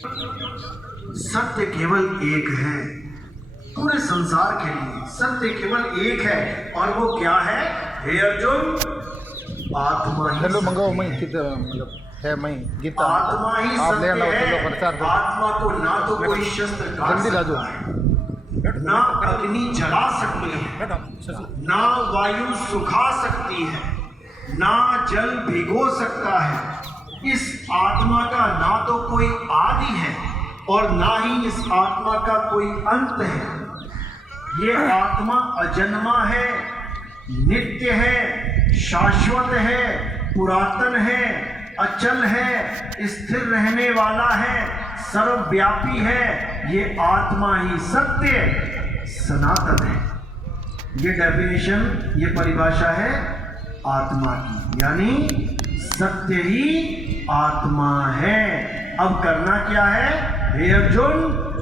सत्य केवल एक है पूरे संसार के लिए। सत्य केवल एक है और वो क्या है? हे अर्जुन, आत्मा ही हेलो सत्य मंगाओ मैं है। किधर मतलब है मैं गीता आत्मा ही आप ले सत्य आओ चलो है। प्रचार करो आत्मा को ना तो कोई शस्त्र काट जल्दी ला सकता दो। है, ना अग्नि जला सकती है, ना वायु सुखा सकती है, ना जल भिगो सकता है। इस आत्मा का ना तो कोई आदि है और ना ही इस आत्मा का कोई अंत है। ये आत्मा अजन्मा है, नित्य है, शाश्वत है, पुरातन है, अचल है, स्थिर रहने वाला है, सर्वव्यापी है। ये आत्मा ही सत्य सनातन है। ये डेफिनेशन, ये परिभाषा है आत्मा की, यानी सत्य ही आत्मा है। अब करना क्या है? हे अर्जुन,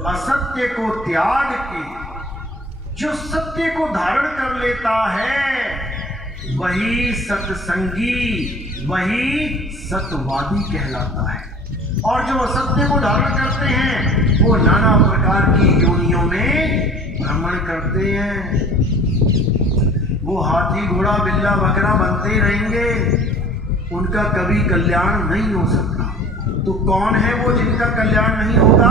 असत्य को त्याग के जो सत्य को धारण कर लेता है वही सत्संगी, वही सत्यवादी कहलाता है। और जो असत्य को धारण करते हैं वो नाना प्रकार की योनियों में भ्रमण करते हैं। वो हाथी घोड़ा बिल्ला बकरा बनते रहेंगे, उनका कभी कल्याण नहीं हो सकता। तो कौन है वो जिनका कल्याण नहीं होगा?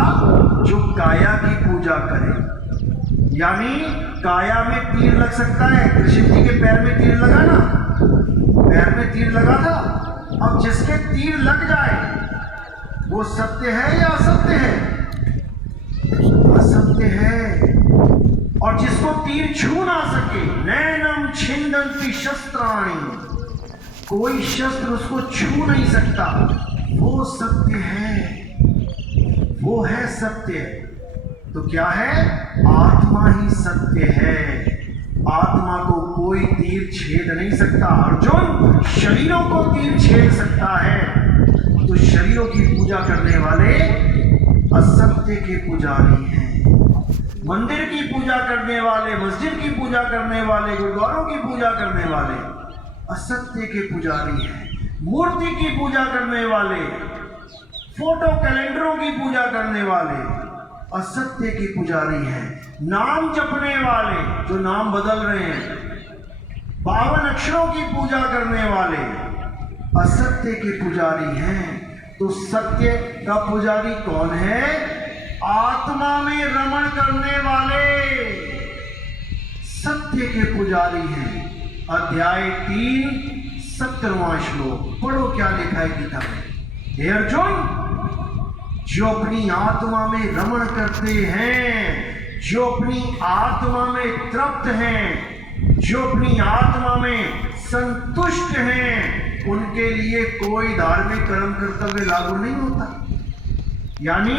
जो काया की पूजा करे। यानी काया में तीर लग सकता है। कृष्ण जी के पैर में तीर लगा ना, पैर में तीर लगा था। अब जिसके तीर लग जाए वो सत्य है या असत्य है? असत्य है। और जिसको तीर छू ना सके, नैनम छिन्दन्ति शस्त्राणि, कोई शस्त्र उसको छू नहीं सकता, वो सत्य है, वो है सत्य। तो क्या है? आत्मा ही सत्य है। आत्मा को कोई तीर छेद नहीं सकता। अर्जुन, शरीरों को तीर छेद सकता है। तो शरीरों की पूजा करने वाले असत्य के पुजारी हैं। मंदिर की पूजा करने वाले, मस्जिद की पूजा करने वाले, गुरुद्वारों की पूजा करने वाले असत्य के पुजारी हैं। मूर्ति की पूजा करने वाले, फोटो कैलेंडरों की पूजा करने वाले असत्य के पुजारी हैं। नाम जपने वाले जो नाम बदल रहे हैं, 52 अक्षरों की पूजा करने वाले असत्य के पुजारी हैं। तो सत्य का पुजारी कौन है? आत्मा में रमण करने वाले सत्य के पुजारी हैं। अध्याय 3 17वां श्लोक पढ़ो, क्या लिखा है गीता में। हे अर्जुन, जो अपनी आत्मा में रमण करते हैं, जो अपनी आत्मा में तृप्त हैं, जो अपनी आत्मा में संतुष्ट हैं, उनके लिए कोई धार्मिक कर्म कर्तव्य लागू नहीं होता। यानी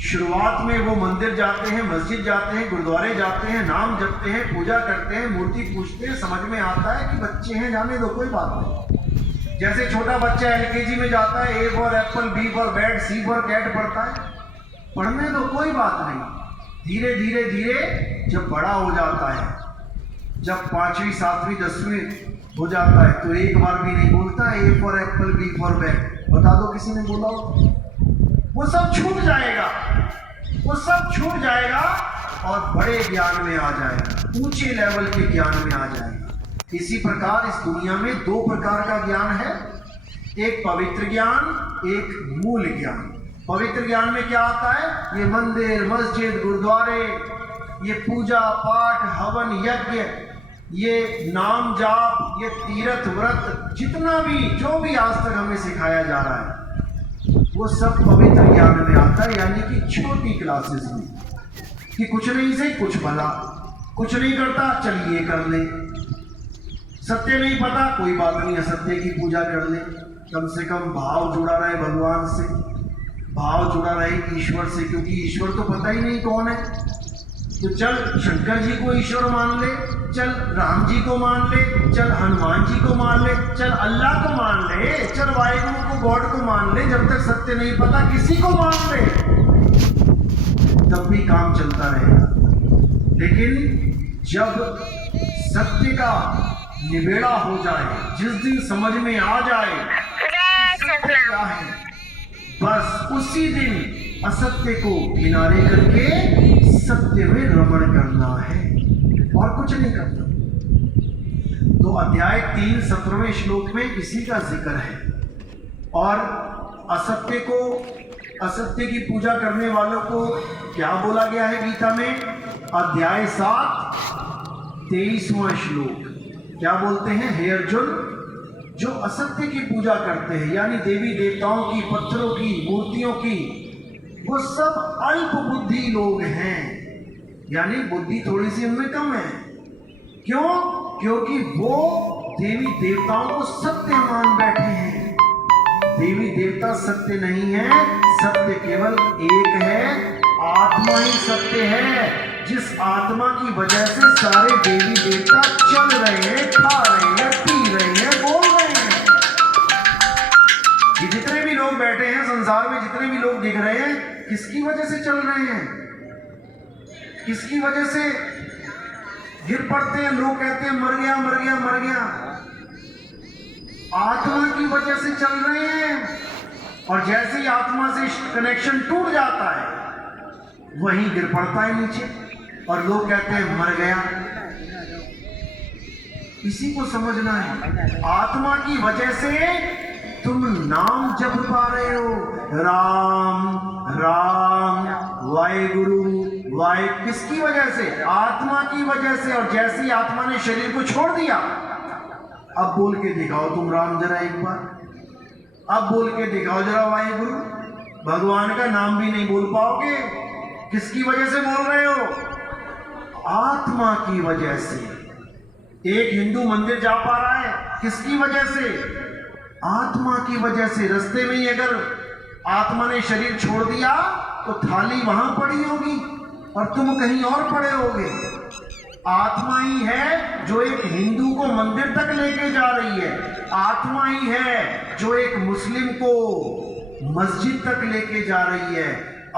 शुरुआत में वो मंदिर जाते हैं, मस्जिद जाते हैं, गुरुद्वारे जाते हैं, नाम जपते हैं, पूजा करते हैं, मूर्ति पूजते हैं, समझ में आता है कि बच्चे हैं, जाने दो, कोई बात नहीं। जैसे छोटा बच्चा एलकेजी में जाता है, A for apple, B for bat, C for cat पढ़ता है, पढ़ने दो, कोई बात नहीं। धीरे धीरे धीरे जब बड़ा हो जाता है, जब 5वीं 7वीं 10वीं हो जाता है, तो एक बार भी नहीं बोलता A for apple, B for bat. बता दो किसी ने बोला हो? वो सब छूट जाएगा, वो सब छूट जाएगा और बड़े ज्ञान में आ जाएगा, ऊंचे लेवल के ज्ञान में आ जाएगा। इसी प्रकार इस दुनिया में 2 प्रकार का ज्ञान है, एक पवित्र ज्ञान, एक मूल ज्ञान। पवित्र ज्ञान में क्या आता है? ये मंदिर, मस्जिद, गुरुद्वारे, ये पूजा पाठ, हवन, यज्ञ, ये नाम जाप, ये तीर्थ व्रत, जितना भी जो भी आज तक हमें सिखाया जा रहा है वो सब पवित्र ज्ञान में आता है। यानी कि छोटी क्लासेस में, कि कुछ नहीं से कुछ भला, कुछ नहीं करता चलिए कर ले, सत्य नहीं पता कोई बात नहीं, असत्य की पूजा कर ले, कम से कम भाव जुड़ा रहे भगवान से, भाव जुड़ा रहे ईश्वर से, क्योंकि ईश्वर तो पता ही नहीं कौन है। तो चल शंकर जी को ईश्वर मान ले, चल राम जी को मान ले, चल हनुमान जी को मान ले, चल अल्लाह को मान ले, चल वाहिगुरु को, गॉड को मान ले। जब तक सत्य नहीं पता किसी को मान ले तब भी काम चलता रहेगा। लेकिन जब सत्य का निबेड़ा हो जाए, जिस दिन समझ में आ जाए क्या है, बस उसी दिन असत्य को किनारे करके सत्य में रमण करना है और कुछ नहीं करना। तो अध्याय 3 17वें श्लोक में इसी का जिक्र है। और असत्य को, असत्य की पूजा करने वालों को क्या बोला गया है गीता में? अध्याय 7 23वां श्लोक क्या बोलते हैं? हे अर्जुन, जो असत्य की पूजा करते हैं यानी देवी देवताओं की, पत्थरों की, मूर्तियों की, वो सब अल्प बुद्धि लोग हैं, यानी बुद्धि थोड़ी सी उनमें कम है। क्यों? क्योंकि वो देवी देवताओं को सत्य मान बैठे हैं। देवी देवता सत्य नहीं है, सत्य केवल एक है, आत्मा ही सत्य है। जिस आत्मा की वजह से सारे देवी देवता चल रहे हैं, खा रहे हैं, पी रहे हैं, बोल रहे हैं। ये जितने भी लोग बैठे हैं संसार में, जितने भी लोग दिख रहे हैं, किसकी वजह से चल रहे हैं? किसकी वजह से गिर पड़ते हैं? लोग कहते हैं मर गया, मर गया, मर गया। आत्मा की वजह से चल रहे हैं। और जैसे ही आत्मा से कनेक्शन टूट जाता है, वहीं गिर पड़ता है नीचे और लोग कहते हैं मर गया। इसी को समझना है। आत्मा की वजह से तुम नाम जप पा रहे हो, राम राम, वाहेगुरु वाहे, किसकी वजह से? आत्मा की वजह से। और जैसे ही आत्मा ने शरीर को छोड़ दिया, अब बोल के दिखाओ तुम राम जरा एक बार। अब बोल के दिखाओ जरा वाहेगुरु। भगवान का नाम भी नहीं बोल पाओगे। किसकी वजह से बोल रहे हो? आत्मा की वजह से। एक हिंदू मंदिर जा पा रहा है, किसकी वजह से? आत्मा की वजह से। रास्ते में ही अगर आत्मा ने शरीर छोड़ दिया तो थाली वहां पड़ी होगी और तुम कहीं और पड़े होगे। आत्मा ही है जो एक हिंदू को मंदिर तक लेके जा रही है। आत्मा ही है जो एक मुस्लिम को मस्जिद तक लेके जा रही है।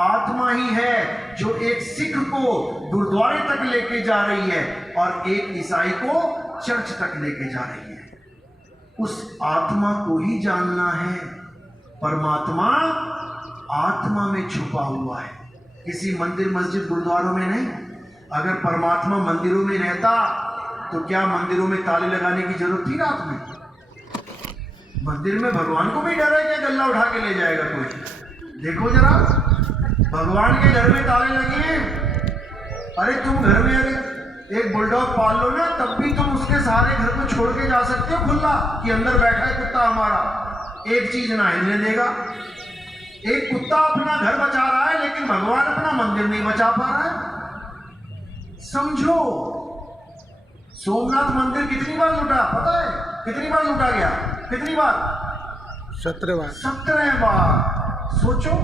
आत्मा ही है जो एक सिख को गुरुद्वारे तक लेके जा रही है और एक ईसाई को चर्च तक लेके जा रही है। उस आत्मा को ही जानना है। परमात्मा आत्मा में छुपा हुआ है, किसी मंदिर मस्जिद गुरुद्वारों में नहीं। अगर परमात्मा मंदिरों में रहता तो क्या मंदिरों में ताले लगाने की जरूरत थी रात में? मंदिर में भगवान को भी डर है क्या गल्ला उठा के ले जाएगा कोई? देखो जरा, भगवान के घर में ताले लगे हैं। अरे तुम घर में अगर एक बुलडॉग पाल लो ना, तब भी तुम उसके सहारे घर को छोड़ के जा सकते हो खुला, कि अंदर बैठा है कुत्ता हमारा, एक चीज ना हिलने देगा। एक कुत्ता अपना घर बचा रहा है, लेकिन भगवान अपना मंदिर नहीं बचा पा रहा है। समझो, सोमनाथ मंदिर कितनी बार लूटा पता है? कितनी बार लूटा गया? कितनी बार? 17 बार। 17 बार। सोचो,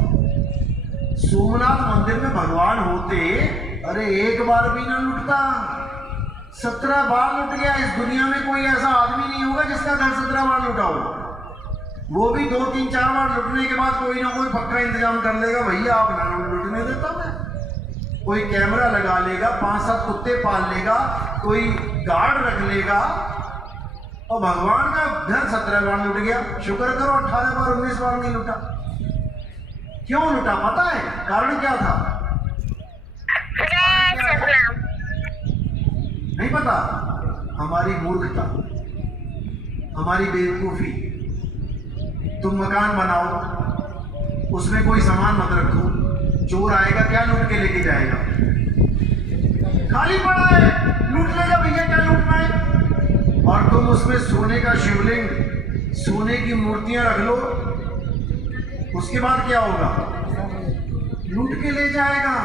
सोमनाथ मंदिर में भगवान होते, अरे एक बार भी ना लुटता। 17 बार लुट गया। इस दुनिया में कोई ऐसा आदमी नहीं होगा जिसका घर 17 बार लुटा हो। वो भी 2 3 4 बार लुटने के बाद कोई ना कोई पक्का इंतजाम कर लेगा, भैया आप ना लुटने देता मैं। कोई कैमरा लगा लेगा, 5-7 कुत्ते पाल लेगा, कोई गार्ड रख लेगा। और भगवान का घर 17 बार लुट गया। शुक्र करो 18 बार 19 बार नहीं लुटा। क्यों लुटा पता है? कारण क्या था? नहीं पता? हमारी मूर्खता, हमारी बेवकूफी। तुम मकान बनाओ, उसमें कोई सामान मत रखो, चोर आएगा क्या लूट के लेके जाएगा? खाली पड़ा है, लूट लेगा भैया, क्या लूटना है? और तुम उसमें सोने का शिवलिंग, सोने की मूर्तियां रख लो, उसके बाद क्या होगा? लूट के ले जाएगा।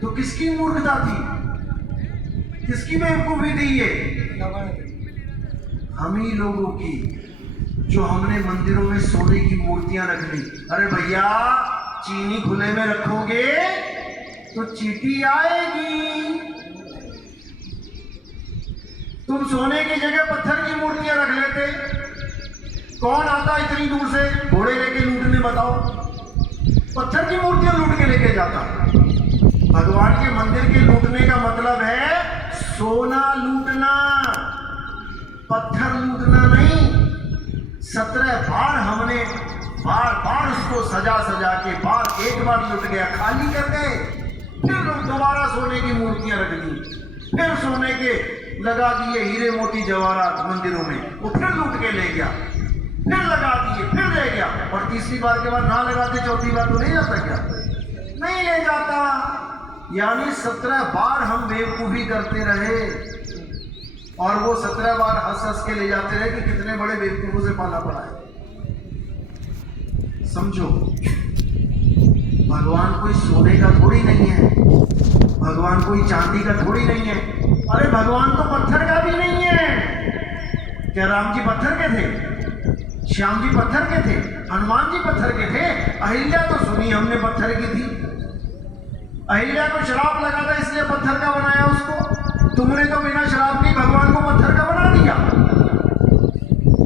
तो किसकी मूर्खता थी? किसकी बेवकूफी थी ये? हम ही लोगों की, जो हमने मंदिरों में सोने की मूर्तियां रख ली। अरे भैया, चीनी खुले में रखोगे तो चींटी आएगी। तुम सोने की जगह पत्थर की मूर्तियां रख लेते, कौन आता इतनी दूर से घोड़े लेके लूटने? बताओ, पत्थर की मूर्तियां लूट के लेके जाता। भगवान के मंदिर के लूटने का मतलब है सोना लूटना, पत्थर लूटना नहीं। 17 बार हमने बार बार उसको सजा सजा के बार एक बार लुट गया, खाली कर गए। फिर दोबारा सोने की मूर्तियां रख दी, फिर सोने के लगा दिए हीरे मोती जवाहरात मंदिरों में, वो फिर लूट के ले गया, फिर लगा दिए, फिर ले गया। और तीसरी बार के बाद ना लगाते, चौथी बार तो नहीं जाता क्या? नहीं ले जाता। यानी 17 बार हम बेवकूफी करते रहे और वो 17 बार हंस हंस के ले जाते रहे कि कितने बड़े बेवकूफों से पाला पड़ा है। समझो, भगवान कोई सोने का थोड़ी नहीं है, भगवान कोई चांदी का थोड़ी नहीं है। अरे भगवान तो पत्थर का भी नहीं है। क्या राम जी पत्थर के थे? श्याम जी पत्थर के थे? हनुमान जी पत्थर के थे? अहिल्या तो सुनी हमने पत्थर की थी। अहिल्या को श्राप लगा था इसलिए पत्थर का बनाया उसको। तुमने तो बिना श्राप के भगवान को पत्थर का बना दिया।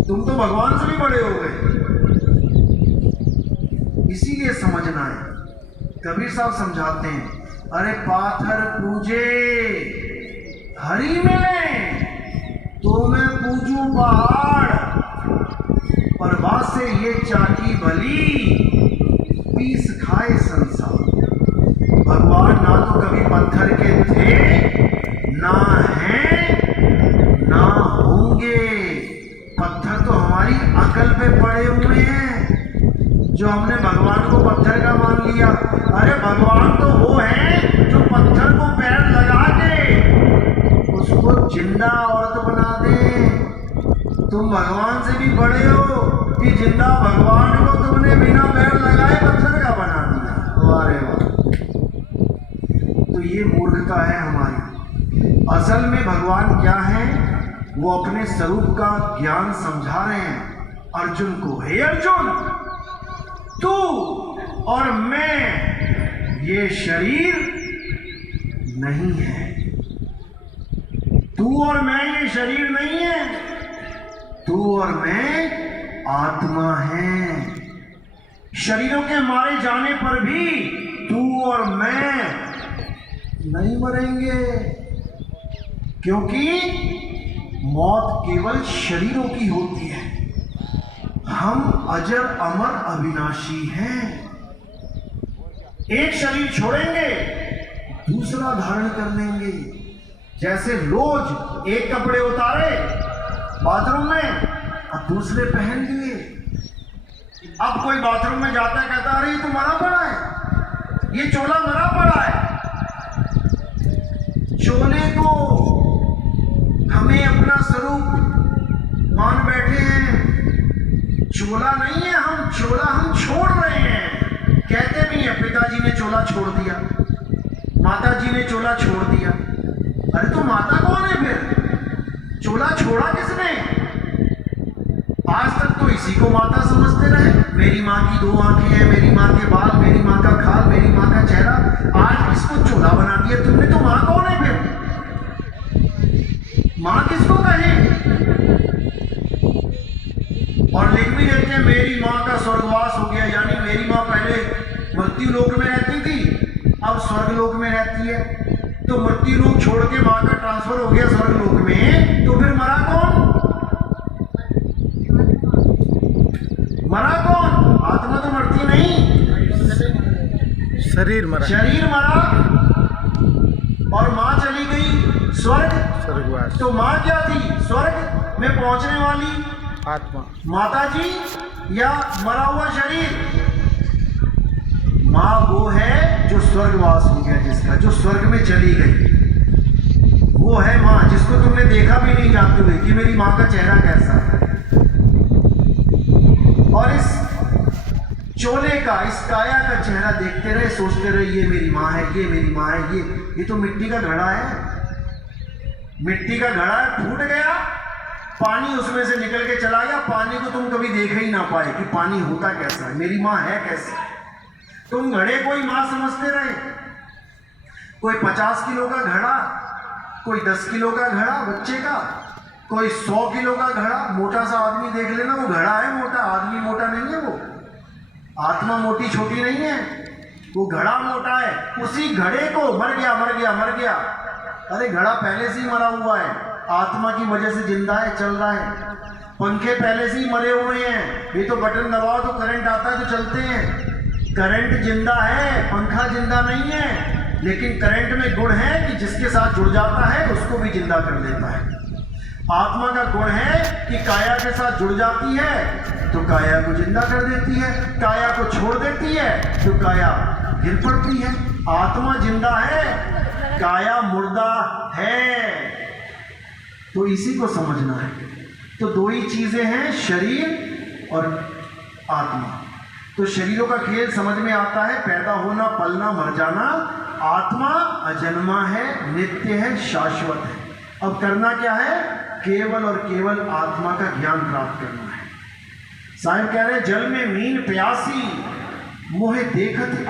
तुम तो भगवान से भी बड़े हो गए। इसीलिए समझना है, कबीर साहब समझाते हैं, अरे पाथर पूजे हरि मिले तो मैं पूजू पहाड़, प्रभात से ये चाकी भली पीस खाए संसार। भगवान ना तो कभी पत्थर के थे, ना हैं, ना होंगे। पत्थर तो हमारी अकल पे पड़े हुए हैं जो हमने भगवान को पत्थर का मान लिया। अरे भगवान तो वो है जो पत्थर को पैर लगा के उसको जिंदा औरत बना दे। तुम भगवान से भी बड़े हो कि जिंदा भगवान को तुमने बिना पैर लगाए पत्थर का बना दिया। अरे वाह, तो ये मूर्खता है हमारी। असल में भगवान क्या है, वो अपने स्वरूप का ज्ञान समझा रहे हैं अर्जुन को। हे अर्जुन, तू और मैं ये शरीर नहीं है। तू और मैं ये शरीर नहीं है, तू और मैं आत्मा है। शरीरों के मारे जाने पर भी तू और मैं नहीं मरेंगे, क्योंकि मौत केवल शरीरों की होती है। हम अजर अमर अविनाशी हैं। एक शरीर छोड़ेंगे, दूसरा धारण कर लेंगे। जैसे रोज एक कपड़े उतारे बाथरूम में और दूसरे पहन लिए। अब कोई बाथरूम में जाता है, कहता अरे ये तो मरा पड़ा है, ये चोला मरा पड़ा है। चोले को हमें अपना स्वरूप मान बैठे हैं। चोला नहीं है हम, चोला हम छोड़ रहे हैं। कहते भी हैं पिताजी ने चोला छोड़ दिया, माताजी ने चोला छोड़ दिया। अरे तो माता कौन है फिर? चोला छोड़ा किसने? आज तक तो इसी को माता समझते रहे। मेरी माँ की 2 आंखें हैं, मेरी माँ के बाल, मेरी माँ का खाल, मेरी माँ का चेहरा। आज इसको चोला बना दिया तुमने, तो माँ कौन है फिर? माँ किसको कहे? और लिख भी देते हैं मेरी माँ का स्वर्गवास हो गया, यानी मेरी माँ पहले मृत्यु लोक में रहती थी, अब स्वर्ग लोक में रहती है। तो मृत्यु लोक छोड़ के माँ का ट्रांसफर हो गया स्वर्ग लोक में, तो फिर मरा कौन? मरा कौन? आत्मा तो मरती नहीं, शरीर मरा, शरीर मरा। और माँ चली गई स्वर्गवास। तो माँ क्या थी? स्वर्ग में पहुंचने वाली आत्मा। माता जी या मरा हुआ शरीर? माँ वो है जो स्वर्गवास हो गया, जिसका, जो स्वर्ग में चली गई। वो है माँ जिसको तुमने देखा भी नहीं जाते हुए कि मेरी माँ का चेहरा कैसा है। और इस चोले का, इस काया का चेहरा देखते रहे, सोचते रहे ये मेरी माँ है, ये मेरी माँ है। ये तो मिट्टी का घड़ा है, मिट्टी का घड़ा है, फूट गया, पानी उसमें से निकल के चला गया। पानी को तुम कभी देख ही ना पाए कि पानी होता कैसा है, मेरी माँ है कैसी। तुम घड़े को ही माँ समझते रहे। कोई 50 किलो का घड़ा, कोई 10 किलो का घड़ा बच्चे का, कोई 100 किलो का घड़ा। मोटा सा आदमी देख लेना, वो घड़ा है मोटा, आदमी मोटा नहीं है। वो आत्मा मोटी छोटी नहीं है, वो घड़ा मोटा है। उसी घड़े को मर गया, मर गया, मर गया। अरे घड़ा पहले से ही मरा हुआ है, आत्मा की वजह से जिंदा है, चल रहा है। पंखे पहले से ही मरे हुए हैं, ये तो बटन दबाओ तो करंट आता है तो चलते हैं। करंट जिंदा है, पंखा जिंदा नहीं है, लेकिन करंट में गुण है कि जिसके साथ जुड़ जाता है उसको भी जिंदा कर देता है। आत्मा का गुण है कि काया के साथ जुड़ जाती है तो काया को जिंदा कर देती है, काया को छोड़ देती है तो काया गिर पड़ती है। आत्मा जिंदा है, काया मुर्दा है। तो इसी को समझना है। तो दो ही चीजें हैं, शरीर और आत्मा। तो शरीरों का खेल समझ में आता है, पैदा होना, पलना, मर जाना। आत्मा अजन्मा है, नित्य है, शाश्वत है। अब करना क्या है? केवल और केवल आत्मा का ज्ञान प्राप्त करना है। साहिब कह रहे जल में मीन प्यासी, मोहे देखत